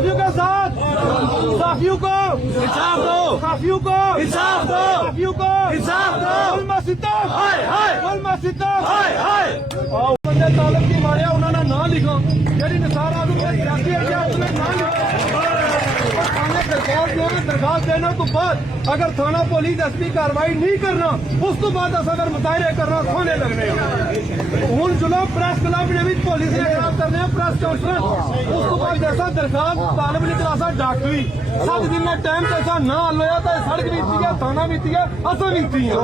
साफियों के साथ, साफियों को इंसाफ दो, साफियों को इंसाफ दो, साफियों को इंसाफ दो। मुल्मा सिद्दीक हाय हाय, मुल्मा सिद्दीक हाय हाय। बंदे तालब की मारिया उन्होंने ना लिखा, जेडी निसार आजम के सियासी है उसने ना लिखा। थाने दरखास्त देने तो बाद अगर थाना पुलिस एसपी कार्रवाई नहीं करना उस तो बाद अगर मुतायरे करना थाने लगने हूँ जुलो प्रेस क्लब ने भी पुलिस ने खराब करने प्रेस कॉन्फ्रेंस उस तो बाद जैसा दरखास्त तालब ने क्लासा डॉक्टरी 7 दिन में टाइम जैसा ना हल होया तो सड़क बीती है थाना बीती है असा बीती है।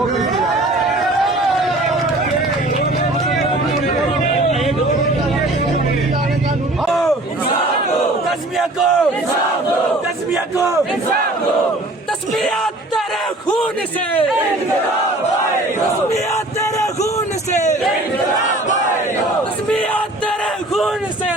तस्बिया तेरे खून से, तस्बिया तेरे खून से, तस्बिया तेरे खून से।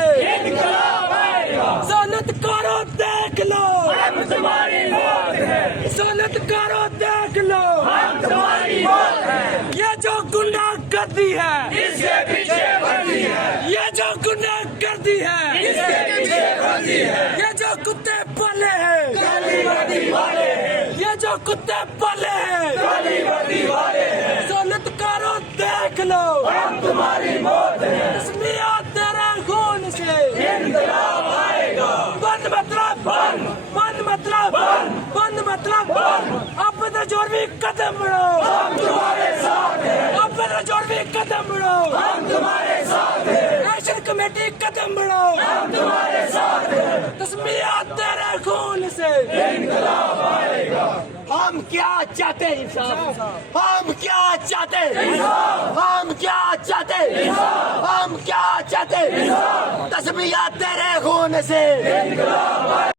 सोलत करो देख लो, हम तुम्हारी मौत है। सोलत करो देख लो, हम तुम्हारी मौत है। ये जो गुनाह करती है इसके पीछे वर्दी है, ये जो गुनाह करती है इसके पीछे वर्दी है। ये जो कुत्ते पले हैं काली वर्दी वाले हैं, ये जो कुत्ते पले हैं काली वर्दी वाले हैं। सोलत करो देख लो, हम तुम्हारी मौत है। तस्बिया तेरे खून से इंकलाब आएगा। बंद मतलब बंद, बंद मतलब बंद, बंद मतलब बंद। अपने जोर भी कदम बढ़ो, हम तुम्हारे साथ हैं। अपने जोर भी कदम बढ़ो, हम तुम्हारे साथ हैं। एक्शन कमेटी कदम बढ़ो, हम तुम्हारे साथ हैं। तस्बिया तेरे खून से इंकलाब आएगा। हम क्या चाहते हैं इंसाफ, हम क्या चाहते हैं इंसाफ, हम क्या चाहते हैं इंसाफ, हम क्या चाहते हैं इंसाफ। तस्बिया तेरे खून से इंकलाब